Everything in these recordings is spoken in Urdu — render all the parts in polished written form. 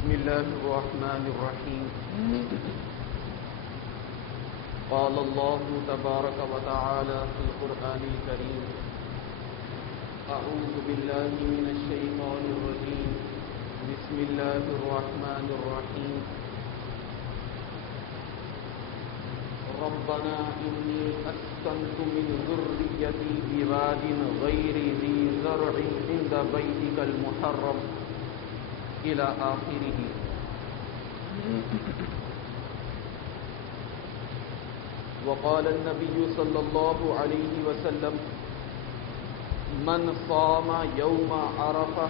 بسم الله الرحمن الرحيم. قال الله تبارك وتعالى في القرآن الكريم: أعوذ بالله من الشيطان الرجيم. بسم الله الرحمن الرحيم. ربنا إني أسكنت من ذريتي بواد غير ذي زرع عند بيتك المحرم إلى آخره. وقال النبي صلى الله عليه وسلم: من صام يوم عرفة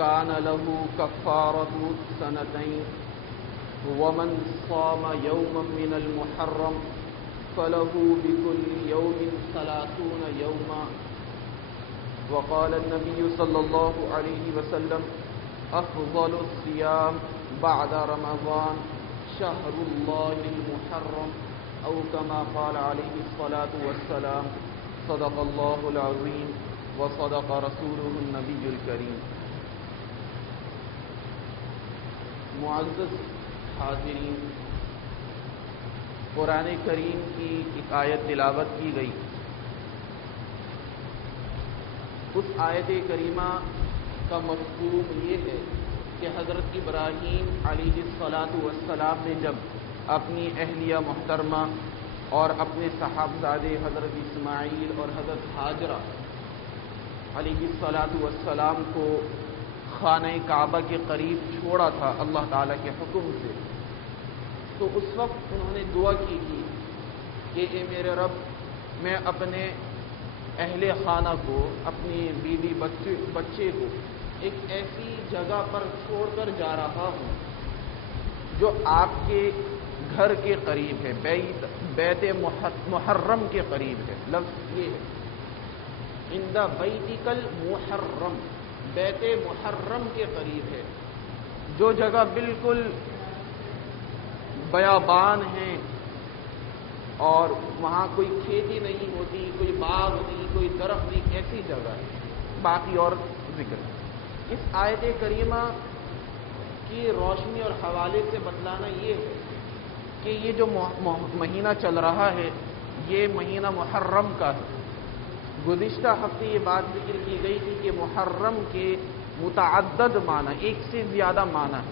كان له كفارة سنتين، ومن صام يوما من المحرم فله بكل يوم 30 يوما. وقال النبي صلى الله عليه وسلم: أفضل الصيام بعد رمضان شهر الله المحرم، أو كما قال عليه الصلاة والسلام. صدق الله العظيم وصدق رسوله النبي الكريم. معزز حاضرین، قرآن کریم کی ایک آیت تلاوت کی گئی. اس آیت کریمہ کا مفہوم یہ ہے کہ حضرت ابراہیم علیہ الصلاۃ والسلام نے جب اپنی اہلیہ محترمہ اور اپنے صاحبزادے حضرت اسماعیل اور حضرت ہاجرہ علیہ الصلاۃ والسلام کو خانہ کعبہ کے قریب چھوڑا تھا اللہ تعالیٰ کے حکم سے، تو اس وقت انہوں نے دعا کی تھی کہ اے میرے رب، میں اپنے اہل خانہ کو، اپنی بیوی بچے کو ایک ایسی جگہ پر چھوڑ کر جا رہا ہوں جو آپ کے گھر کے قریب ہے، بیت محرم کے قریب ہے. لفظ یہ ہے عند بیتک المحرم، بیت محرم کے قریب ہے، جو جگہ بالکل بیابان ہے اور وہاں کوئی کھیتی نہیں ہوتی، کوئی باغ نہیں، کوئی درخت نہیں، ایسی جگہ ہے. باقی اور ذکر ہے. اس آیت کریمہ کی روشنی اور حوالے سے بتلانا یہ ہے کہ یہ جو مہینہ چل رہا ہے یہ مہینہ محرم کا ہے. گزشتہ ہفتے یہ بات ذکر کی گئی تھی کہ محرم کے متعدد معنی، ایک سے زیادہ معنی ہے.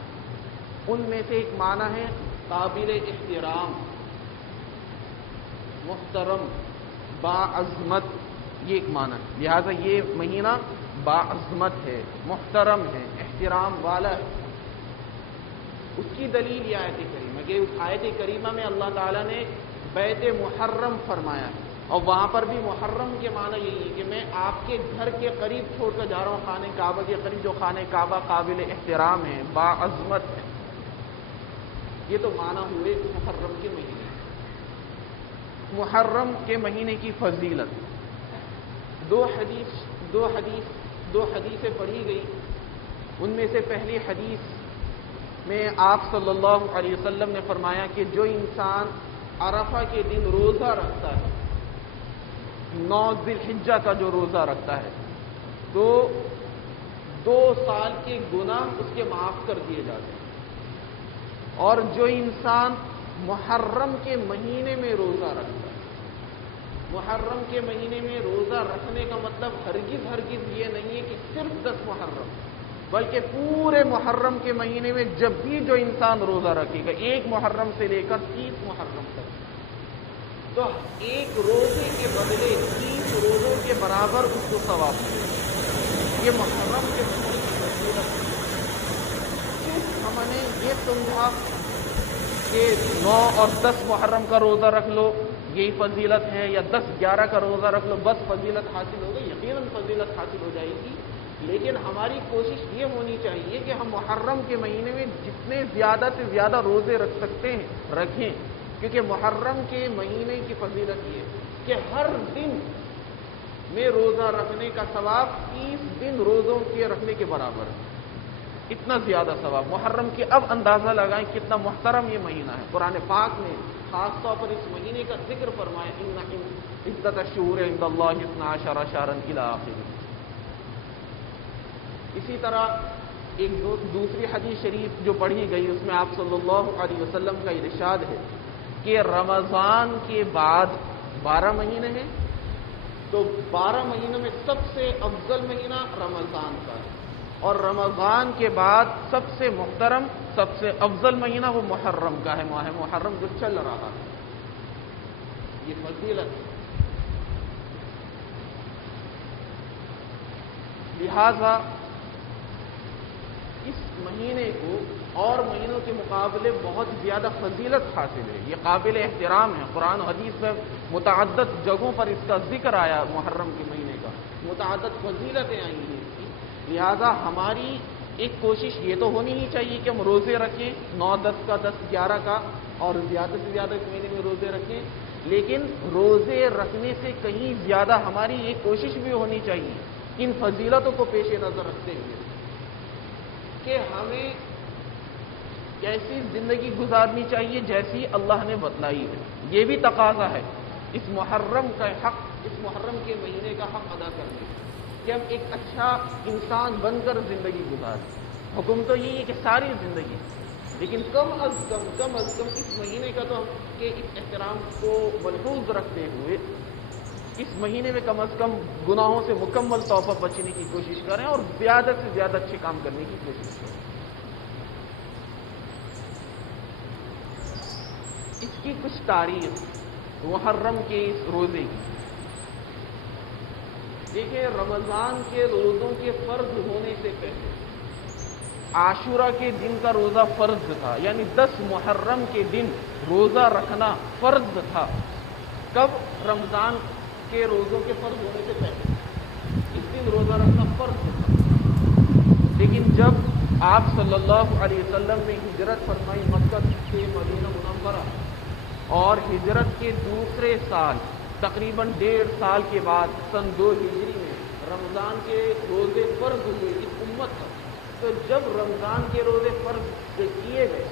ان میں سے ایک معنی ہے قابل احترام، محترم، باعظمت، یہ ایک معنی ہے. لہذا یہ مہینہ باعظمت ہے، محترم ہے، احترام والا ہے. اس کی دلیل یہ آیت کریمہ کہ اس آیت کریمہ میں اللہ تعالیٰ نے بیت محرم فرمایا ہے، اور وہاں پر بھی محرم کے معنی یہی ہے کہ میں آپ کے گھر کے قریب چھوڑ کر جا رہا ہوں، خانہ کعبہ کے قریب، جو خانہ کعبہ قابل احترام ہے، باعظمت ہے. یہ تو معنی ہوئے محرم کے مہینے. محرم کے مہینے کی فضیلت، دو حدیثیں پڑھی گئی. ان میں سے پہلی حدیث میں آپ صلی اللہ علیہ وسلم نے فرمایا کہ جو انسان عرفہ کے دن روزہ رکھتا ہے، 9 ذی الحجہ کا جو روزہ رکھتا ہے، تو 2 سال کے گناہ اس کے معاف کر دیے جاتے ہیں. اور جو انسان محرم کے مہینے میں روزہ رکھتا ہے، محرم کے مہینے میں روزہ رکھنے کا مطلب ہرگز یہ نہیں ہے کہ صرف 10 محرم، بلکہ پورے محرم کے مہینے میں جب بھی جو انسان روزہ رکھے گا، 1 محرم سے لے کر 30 محرم تک، تو 1 روزے کے بدلے 30 روزوں کے برابر اس کو ثواب ملے گا. یہ محرم کے مہینے کی فضیلت ہے. صرف ہم نے یہ سمجھا کہ 9 اور 10 محرم کا روزہ رکھ لو یہی فضیلت ہے، یا 10-11 کا روزہ رکھ لو بس فضیلت حاصل ہو گئی. یقیناً فضیلت حاصل ہو جائے گی، لیکن ہماری کوشش یہ ہونی چاہیے کہ ہم محرم کے مہینے میں جتنے زیادہ سے زیادہ روزے رکھ سکتے ہیں رکھیں، کیونکہ محرم کے مہینے کی فضیلت یہ ہے کہ ہر دن میں روزہ رکھنے کا ثواب 30 دن روزوں کے رکھنے کے برابر ہے. اتنا زیادہ ثواب محرم کی. اب اندازہ لگائیں کتنا محترم یہ مہینہ ہے. قرآن پاک نے خاص طور پر اس مہینے کا ذکر فرمایا، ان عدت الشہور عند اللہ 12 شہرا الی آخر. اسی طرح ایک دوسری حدیث شریف جو پڑھی گئی اس میں آپ صلی اللہ علیہ وسلم کا ارشاد ہے کہ رمضان کے بعد 12 مہینے ہیں، تو 12 مہینوں میں سب سے افضل مہینہ رمضان کا ہے، اور رمضان کے بعد سب سے محترم، سب سے افضل مہینہ وہ محرم کا ہے، ماہ محرم جو چل رہا ہے۔ یہ فضیلت ہے۔ لہذا اس مہینے کو اور مہینوں کے مقابلے بہت زیادہ فضیلت حاصل ہے، یہ قابل احترام ہے۔ قرآن و حدیث میں متعدد جگہوں پر اس کا ذکر آیا، محرم کے مہینے کا متعدد فضیلتیں آئی ہیں اس کی۔ لہذا ہماری ایک کوشش یہ تو ہونی ہی چاہیے کہ ہم روزے رکھیں، 9، 10 کا، 10، 11 کا، اور زیادہ سے زیادہ اس مہینے میں روزے رکھیں، لیکن روزے رکھنے سے کہیں زیادہ ہماری ایک کوشش بھی ہونی چاہیے ان فضیلتوں کو پیش نظر رکھتے ہوئے کہ ہمیں کیسی زندگی گزارنی چاہیے جیسی اللہ نے بتلائی ہے۔ یہ بھی تقاضا ہے اس محرم کا حق، اس محرم کے مہینے کا حق ادا کرنے کہ ہم ایک اچھا انسان بن کر زندگی گزاریں۔ حکم تو یہی ہے کہ ساری زندگی، لیکن کم از کم اس مہینے کا تو ہم کے اس احترام کو ملحوظ رکھتے ہوئے اس مہینے میں کم از کم گناہوں سے مکمل طور پر بچنے کی کوشش کریں اور زیادہ سے زیادہ اچھے کام کرنے کی کوشش کریں۔ اس کی کچھ تاریخ محرم کے اس روزے کی دیکھیں، رمضان کے روزوں کے فرض ہونے سے پہلے عاشورہ کے دن کا روزہ فرض تھا، یعنی 10 محرم کے دن روزہ رکھنا فرض تھا۔ کب؟ رمضان کے روزوں کے فرض ہونے سے پہلے اس دن روزہ رکھنا فرض تھا، لیکن جب آپ صلی اللہ علیہ وسلم نے ہجرت فرمائی مکہ سے مدینہ منورہ، اور ہجرت کے دوسرے سال تقریباً 1.5 سال کے بعد سن 2 ہجری میں رمضان کے روزے فرض ہوئے اس امت پر، تو جب رمضان کے روزے فرض کیے گئے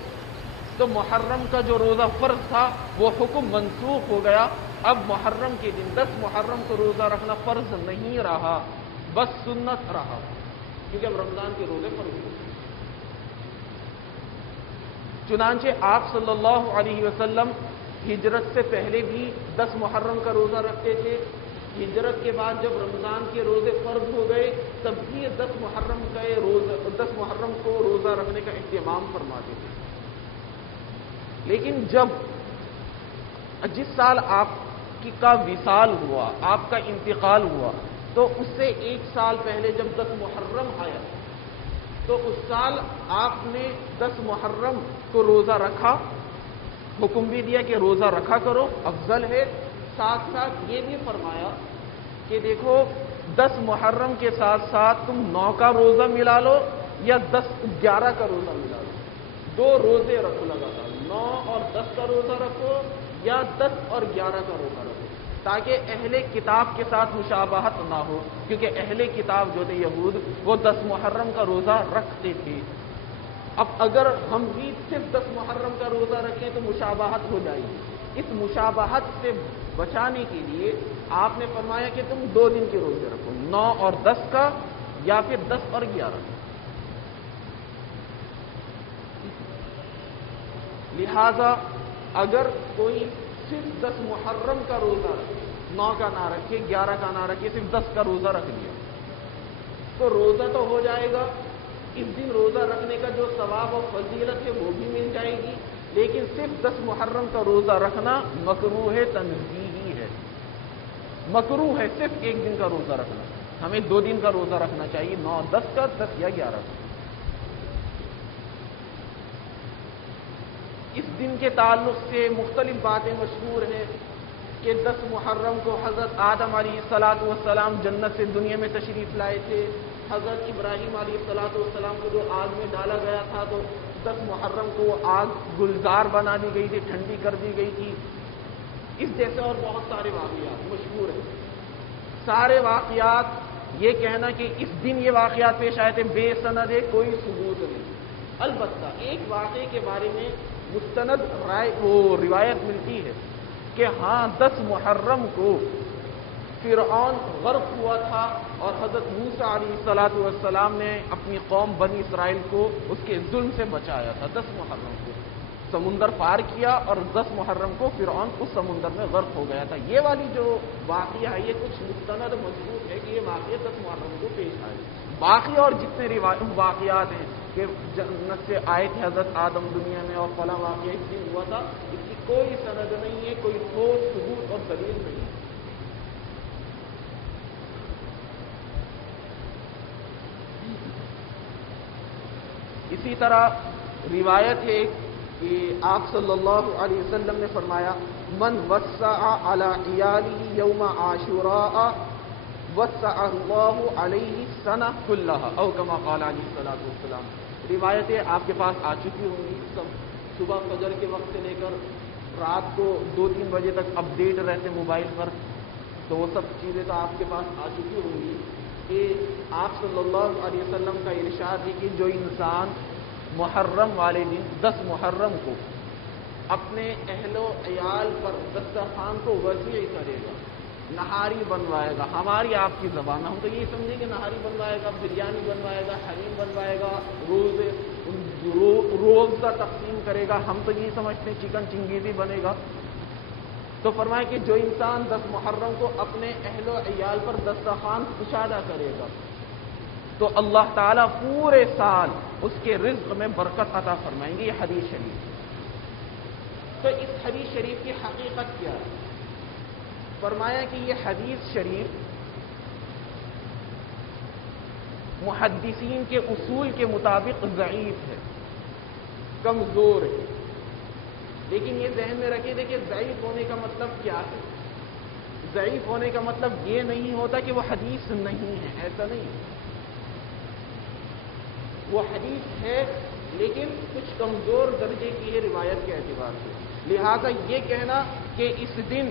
تو محرم کا جو روزہ فرض تھا وہ حکم منسوخ ہو گیا۔ اب محرم کے دن 10 محرم کو روزہ رکھنا فرض نہیں رہا، بس سنت رہا، کیونکہ اب رمضان کے روزے فرض ہو گئے۔ چنانچہ آپ صلی اللہ علیہ وسلم ہجرت سے پہلے بھی 10 محرم کا روزہ رکھتے تھے، ہجرت کے بعد جب رمضان کے روزے فرض ہو گئے تب بھی 10 محرم کو روزہ رکھنے کا اہتمام فرماتے تھے۔ لیکن جس سال آپ کا وصال ہوا، آپ کا انتقال ہوا، تو اس سے 1 سال پہلے جب 10 محرم آیا تو اس سال آپ نے 10 محرم کو روزہ رکھا، حکم بھی دیا کہ روزہ رکھا کرو، افضل ہے۔ ساتھ ساتھ یہ بھی فرمایا کہ دیکھو 10 محرم کے ساتھ ساتھ تم 9 کا روزہ ملا لو یا 11 کا روزہ ملا لو، 2 روزے رکھو لگاتار، 9 اور 10 کا روزہ رکھو یا 10 اور 11 کا روزہ رکھو، تاکہ اہل کتاب کے ساتھ مشابہت نہ ہو، کیونکہ اہل کتاب جو تھے یہود وہ 10 محرم کا روزہ رکھتے تھے۔ اب اگر ہم بھی صرف 10 محرم کا روزہ رکھیں تو مشابہت ہو جائے گی۔ اس مشابہت سے بچانے کے لیے آپ نے فرمایا کہ تم 2 دن کے روزے رکھو، 9 اور 10 کا یا پھر 10 اور 11 کا۔ لہذا اگر کوئی صرف 10 محرم کا روزہ رکھے، 9 کا نہ رکھے، 11 کا نہ رکھے، صرف 10 کا روزہ رکھ لیا تو روزہ تو ہو جائے گا، اس دن روزہ رکھنے کا جو ثواب اور فضیلت ہے وہ بھی مل جائے گی، لیکن صرف 10 محرم کا روزہ رکھنا مکروہ ہے، تنزیہی ہے، مکروہ ہے صرف 1 دن کا روزہ رکھنا۔ ہمیں 2 دن کا روزہ رکھنا چاہیے، 9، 10 کا، 10 یا 11 کا۔ اس دن کے تعلق سے مختلف باتیں مشہور ہیں کہ 10 محرم کو حضرت آدم علیہ السلام جنت سے دنیا میں تشریف لائے تھے، حضرت ابراہیم علیہ السلام کو جو آگ میں ڈالا گیا تھا تو 10 محرم کو وہ آگ گلزار بنا دی گئی تھی، ٹھنڈی کر دی گئی تھی۔ اس جیسے اور بہت سارے واقعات مشہور ہیں۔ سارے واقعات یہ کہنا کہ اس دن یہ واقعات پیش آئے تھے بے سند ہے، کوئی ثبوت نہیں۔ البتہ ایک واقعے کے بارے میں مستند روایت ملتی ہے کہ ہاں 10 محرم کو فرعون غرق ہوا تھا اور حضرت موسیٰ علیہ السلام نے اپنی قوم بنی اسرائیل کو اس کے ظلم سے بچایا تھا 10 محرم کو سمندر پار کیا اور 10 محرم کو فرعون اس سمندر میں غرق ہو گیا تھا. یہ والی جو واقعہ ہے یہ کچھ مستند مضبوط ہے کہ یہ واقعہ 10 محرم کو پیش آئے. باقی اور جتنے واقعات ہیں کہ جنت سے آئے تھے حضرت آدم دنیا میں اور فلاں واقعہ اس دن ہوا تھا, اس کی کوئی سند نہیں ہے, کوئی ٹھوس ثبوت اور دلیل نہیں ہے. اسی طرح روایت ہے کہ آپ صلی اللہ علیہ وسلم نے فرمایا من وسع علی عیالی یوم عاشوراء وسع اللہ علیہ السنہ کلہا او کما قال علیہ السلام. روایتیں آپ کے پاس آ چکی ہوں گی, سب صبح فجر کے وقت سے لے کر رات کو 2-3 بجے تک اپڈیٹ رہتے موبائل پر, تو وہ سب چیزیں تو آپ کے پاس آ چکی ہوں گی کہ آپ صلی اللہ علیہ وسلم کا ارشاد ہے کہ جو انسان محرم والے دن 10 محرم کو اپنے اہل و عیال پر دسترخوان کو وسیع کرے گا, نہاری بنوائے گا, ہماری آپ کی زبان ہم تو یہی سمجھیں کہ نہاری بنوائے گا, بریانی بنوائے گا, حلیم بنوائے گا, روزہ تقسیم کرے گا, ہم تو یہی سمجھتے ہیں چکن چنگیزی بنے گا. تو فرمائے کہ جو انسان 10 محرم کو اپنے اہل و عیال پر دسترخوان کشادہ کرے گا تو اللہ تعالیٰ پورے سال اس کے رزق میں برکت عطا فرمائیں گے. یہ حدیث شریف. تو اس حدیث شریف کی حقیقت کیا ہے؟ فرمایا کہ یہ حدیث شریف محدثین کے اصول کے مطابق ضعیف ہے, کمزور ہے. لیکن یہ ذہن میں رکھیے کہ ضعیف ہونے کا مطلب کیا ہے؟ ضعیف ہونے کا مطلب یہ نہیں ہوتا کہ وہ حدیث نہیں ہے, ایسا نہیں ہے. وہ حدیث ہے لیکن کچھ کمزور درجے کی ہے روایت کے اعتبار سے. لہذا یہ کہنا کہ اس دن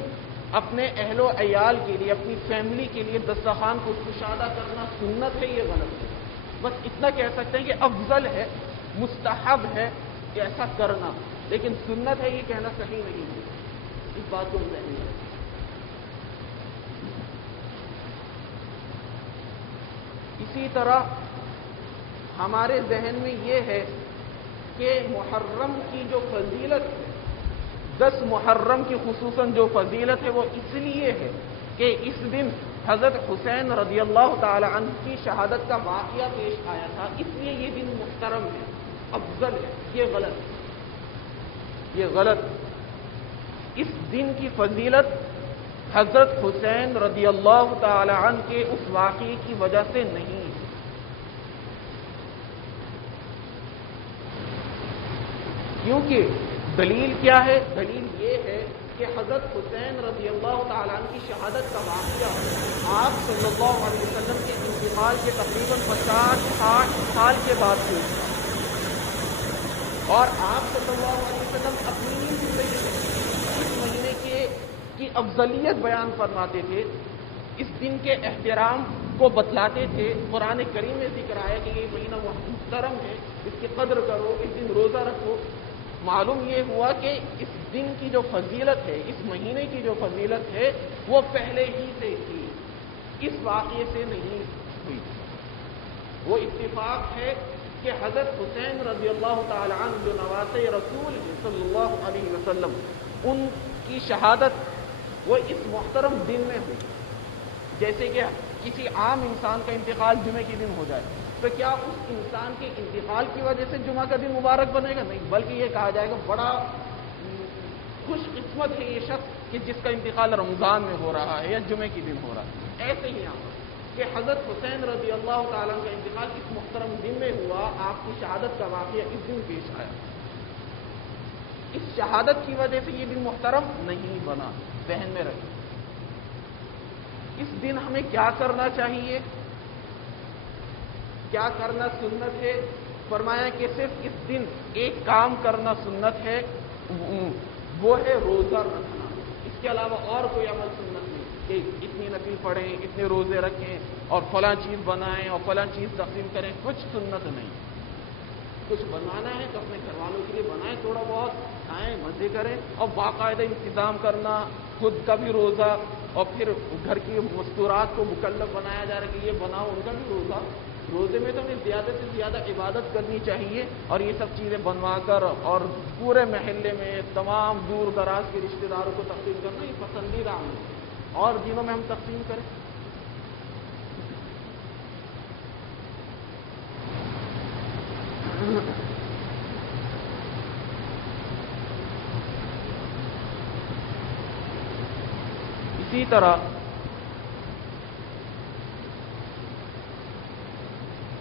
اپنے اہل و عیال کے لیے, اپنی فیملی کے لیے دسترخوان کو کشادہ کرنا سنت ہے, یہ غلط ہے. بس اتنا کہہ سکتے ہیں کہ افضل ہے, مستحب ہے کہ ایسا کرنا, لیکن سنت ہے یہ کہنا صحیح نہیں ہے. اس بات کو ذہن میں رکھیں. اسی طرح ہمارے ذہن میں یہ ہے کہ محرم کی جو فضیلت ہے, 10 محرم کی خصوصاً جو فضیلت ہے وہ اس لیے ہے کہ اس دن حضرت حسین رضی اللہ تعالی عنہ کی شہادت کا واقعہ پیش آیا تھا, اس لیے یہ دن محترم ہے, افضل ہے. یہ غلط ہے, یہ غلط. اس دن کی فضیلت حضرت حسین رضی اللہ تعالی عنہ کے اس واقعے کی وجہ سے نہیں ہے. کیونکہ دلیل کیا ہے؟ دلیل یہ ہے کہ حضرت حسین رضی اللہ تعالیٰ عنہ کی شہادت کا واقعہ آپ صلی اللہ علیہ وسلم کے انتقال کے تقریباً 50-60 سال کے بعد ہوئی, اور آپ صلی اللہ علیہ وسلم اپنی زندگی اس مہینے کی افضلیت بیان فرماتے تھے, اس دن کے احترام کو بتلاتے تھے. قرآن کریم میں ذکر آیا کہ یہ مہینہ محترم ہے, اس کی قدر کرو, اس دن روزہ رکھو. معلوم یہ ہوا کہ اس دن کی جو فضیلت ہے, اس مہینے کی جو فضیلت ہے وہ پہلے ہی سے تھی, اس واقعے سے نہیں ہوئی. وہ اتفاق ہے کہ حضرت حسین رضی اللہ تعالی عنہ جو نواسے رسول صلی اللہ علیہ وسلم, ان کی شہادت وہ اس محترم دن میں ہوئی. جیسے کہ کسی عام انسان کا انتقال جمعے کے دن ہو جائے تو کیا اس انسان کے انتقال کی وجہ سے جمعہ کا دن مبارک بنے گا؟ نہیں, بلکہ یہ کہا جائے گا بڑا خوش قسمت ہے یہ شخص کہ جس کا انتقال رمضان میں ہو رہا ہے یا جمعے کے دن ہو رہا ہے. ایسے ہی یہاں کہ حضرت حسین رضی اللہ تعالیٰ کا انتقال اس محترم دن میں ہوا, آپ کی شہادت کا واقعہ اس دن پیش آیا. اس شہادت کی وجہ سے یہ دن محترم نہیں بنا, ذہن میں رکھیں. اس دن ہمیں کیا کرنا چاہیے, کیا کرنا سنت ہے؟ فرمایا کہ صرف اس دن ایک کام کرنا سنت ہے, وہ ہے روزہ رکھنا. اس کے علاوہ اور کوئی عمل سنت نہیں کہ اتنی نفل پڑھیں, اتنے روزے رکھیں اور فلاں چیز بنائیں اور فلاں چیز تقسیم کریں. کچھ سنت نہیں. کچھ بنانا ہے تو اپنے گھر والوں کے لیے بنائیں, تھوڑا بہت کھائیں, مزے کریں, اور باقاعدہ انتظام کرنا, خود کا بھی روزہ اور پھر گھر کی مستورات کو مکلف بنایا جا رہا ہے کہ یہ بناؤ ان کا بھی روزہ. روزے میں تو ہمیں زیادہ سے زیادہ عبادت کرنی چاہیے اور یہ سب چیزیں بنوا کر اور پورے محلے میں تمام دور دراز کے رشتہ داروں کو تقسیم کرنا یہ پسندیدہ عمل ہے اور دنوں میں ہم تقسیم کریں. اسی طرح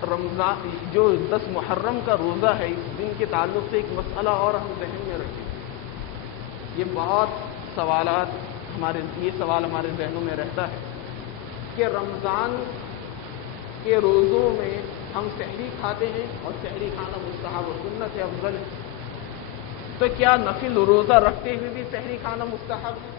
رمضان جو 10 محرم کا روزہ ہے اس دن کے تعلق سے ایک مسئلہ اور ہم ذہن میں رکھیں. یہ بہت سوالات یہ سوال ہمارے ذہنوں میں رہتا ہے کہ رمضان کے روزوں میں ہم سحری کھاتے ہیں اور سحری کھانا مستحب و سنت ہے افضل ہے. تو کیا نفل روزہ رکھتے ہوئے بھی سحری کھانا مستحب ہے؟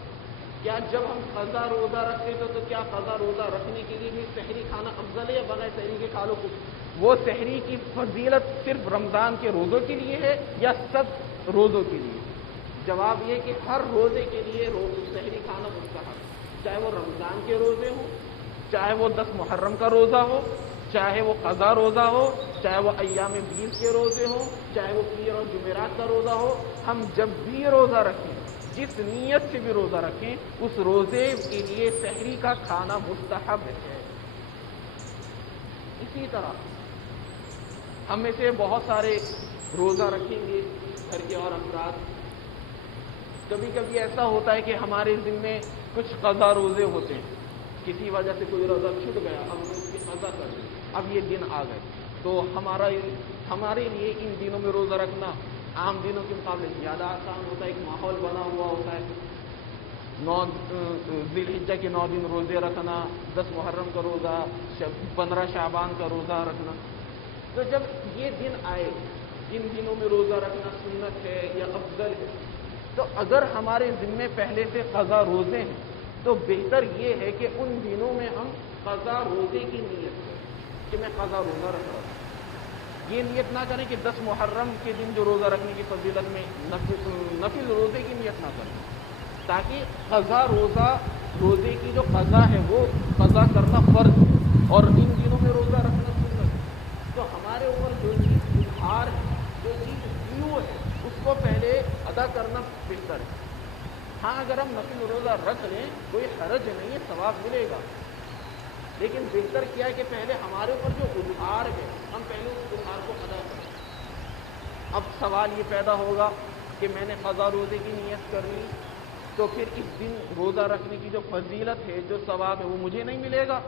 کیا جب ہم قضا روزہ رکھتے تو کیا قضا روزہ رکھنے کے لیے بھی سحری کھانا افضل ہے یا بغیر سحری کے کھا لو کچھ؟ وہ سحری کی فضیلت صرف رمضان کے روزوں کے لیے ہے یا سب روزوں کے لیے؟ جواب یہ کہ ہر روزے کے لیے سحری کھانا مستحب، چاہے وہ رمضان کے روزے ہوں، چاہے وہ 10 محرم کا روزہ ہو، چاہے وہ قضا روزہ ہو، چاہے وہ ایام بیس کے روزے ہوں، چاہے وہ پیر اور جمعرات کا روزہ ہو. ہم جب بھی روزہ رکھیں، جس نیت سے بھی روزہ رکھیں، اس روزے کے لیے سحری کا کھانا مستحب ہے. اسی طرح ہم میں سے بہت سارے روزہ رکھیں گے گھر کے اور افراد. کبھی کبھی ایسا ہوتا ہے کہ ہمارے دن میں کچھ قضا روزے ہوتے ہیں، کسی وجہ سے کوئی روزہ چھوٹ گیا، اب ہم اس کی قضا کر دیں، اب یہ دن آ گئے تو ہمارے لیے ان دنوں میں روزہ رکھنا عام دنوں کے مقابلے زیادہ آسان ہوتا ہے. ایک ماحول بنا ہوا ہوتا ہے. 9 ذی الحجہ کے 9 دن روزے رکھنا، 10 محرم کا روزہ، 15 شعبان کا روزہ رکھنا. تو جب یہ دن آئے، ان دنوں میں روزہ رکھنا سنت ہے یا افضل ہے، تو اگر ہمارے ذمے پہلے سے قضا روزے ہیں تو بہتر یہ ہے کہ ان دنوں میں ہم قضا روزے کی نیت کریں کہ میں قضا روزہ رکھ رہا ہوں. یہ نیت نہ کریں کہ 10 محرم کے دن جو روزہ رکھنے کی فضیلت میں نفل روزے کی نیت نہ کریں، تاکہ قضا روزے کی جو قضا ہے وہ قضا کرنا فرض ہے اور ان دنوں میں روزہ رکھنا سنت ہے. تو ہمارے اوپر جو چیز ادھار ہے، جو چیز ڈیو ہے، اس کو پہلے ادا کرنا بہتر ہے. ہاں اگر ہم نفل روزہ رکھ لیں کوئی حرج نہیں ہے، ثواب ملے گا، لیکن بہتر کیا ہے کہ پہلے ہمارے اوپر جو ادھار ہے ہم پہلے اس ادھار کو ادا کریں. اب سوال یہ پیدا ہوگا کہ میں نے قضا روزے کی نیت کر لی تو پھر اس دن روزہ رکھنے کی جو فضیلت ہے، جو ثواب ہے، وہ مجھے نہیں ملے گا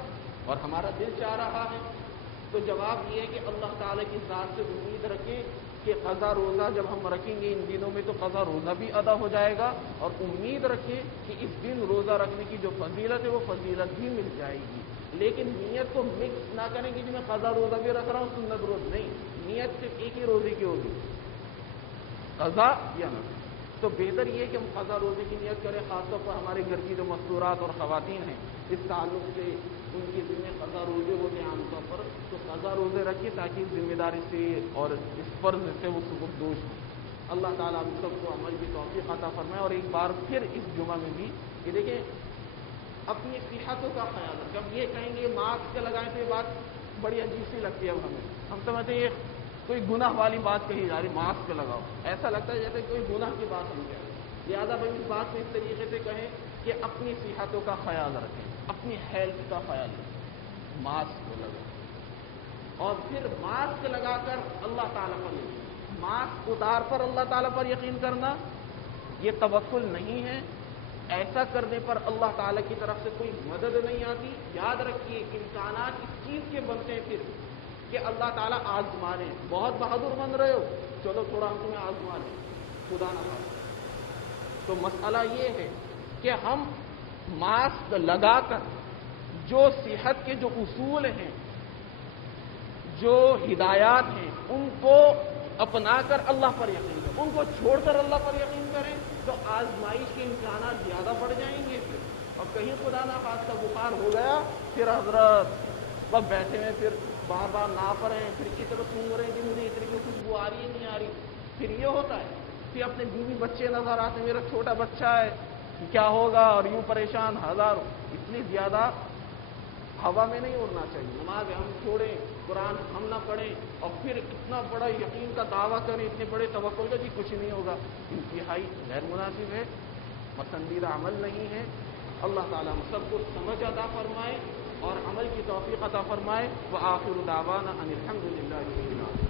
اور ہمارا دل چاہ رہا ہے. تو جواب یہ ہے کہ اللہ تعالیٰ کی ذات سے امید رکھیں کہ قضا روزہ جب ہم رکھیں گے ان دنوں میں تو قضا روزہ بھی ادا ہو جائے گا اور امید رکھیں کہ اس دن روزہ رکھنے کی جو فضیلت ہے وہ فضیلت بھی مل جائے گی. لیکن نیت کو مکس نہ کریں کہ میں قضا روزہ بھی رکھ رہا ہوں سنت روز نہیں، نیت صرف ایک ہی روزے کی ہوگی، قضا یا نہ. تو بہتر یہ ہے کہ ہم قضا روزے کی نیت کریں. خاص طور پر ہمارے گھر کی جو مستورات اور خواتین ہیں اس تعلق سے ان کے ذمہ قضا روزے ہوتے ہیں عام طور پر، تو قضا روزے رکھیے تاکہ اس ذمہ داری سے اور اس فرض سے وہ سبکدوش ہوں. اللہ تعالیٰ ہم سب کو عمل کی توفیق عطا فرمائے. اور ایک بار پھر اس جمعہ میں بھی کہ دیکھیں اپنی صحتوں کا خیال رکھیں. اب یہ کہیں گے ماسک لگائیں تو یہ بات بڑی عجیب سی لگتی ہے. اب ہم سمجھتے ہیں یہ کوئی گناہ والی بات کہی جا رہی، ماسک لگاؤ، ایسا لگتا ہے جیسے کوئی گناہ کی بات ہم کہہ رہے ہیں. لہٰذا بھائی اس بات کو اس طریقے سے کہیں کہ اپنی صحتوں کا خیال رکھیں، اپنی ہیلتھ کا خیال رکھیں، ماسک لگائیں. اور پھر ماسک لگا کر اللہ تعالیٰ پر یقین، ماسک اتار پر اللہ تعالیٰ پر یقین کرنا یہ توکل نہیں ہے. ایسا کرنے پر اللہ تعالیٰ کی طرف سے کوئی مدد نہیں آتی. یاد رکھیے امکانات اس چیز کے بنتے ہیں پھر کہ اللہ تعالیٰ آزما لیں. بہت بہادر بن رہے ہو، چلو تھوڑا ہم تمہیں آزما لیں، خدا نہ خاص. تو مسئلہ یہ ہے کہ ہم ماسک لگا کر جو صحت کے جو اصول ہیں، جو ہدایات ہیں، ان کو اپنا کر اللہ پر یقین کریں. ان کو چھوڑ کر اللہ پر یقین کریں تو آزمائش کے امکانات زیادہ بڑھ جائیں گے. پھر اور کہیں خدا نہ خواستہ بخار ہو گیا، پھر حضرت بس بیٹھے ہیں، پھر بار بار نہ پڑیں، پھر کی طرف سونگ رہے ہیں کہ مجھے اتنی کی خوشبو آ رہی ہے نہیں آ رہی. پھر یہ ہوتا ہے، پھر اپنے بیوی بچے نظر آتے ہیں، میرا چھوٹا بچہ ہے کہ کیا ہوگا اور یوں پریشان ہزاروں، اتنی زیادہ ہوا میں نہیں اڑنا چاہیے. نماز ہم چھوڑیں، قرآن ہم نہ پڑھیں اور پھر اتنا بڑا یقین کا دعویٰ کریں، اتنے بڑے توکل کا جی کچھ نہیں ہوگا. انتہائی غیر مناسب ہے، پسندیدہ عمل نہیں ہے. اللہ تعالیٰ ہم سب کو سمجھ عطا فرمائے اور عمل کی توفیق عطا فرمائے. وآخر دعوانا ان الحمد للہ رب العالمین.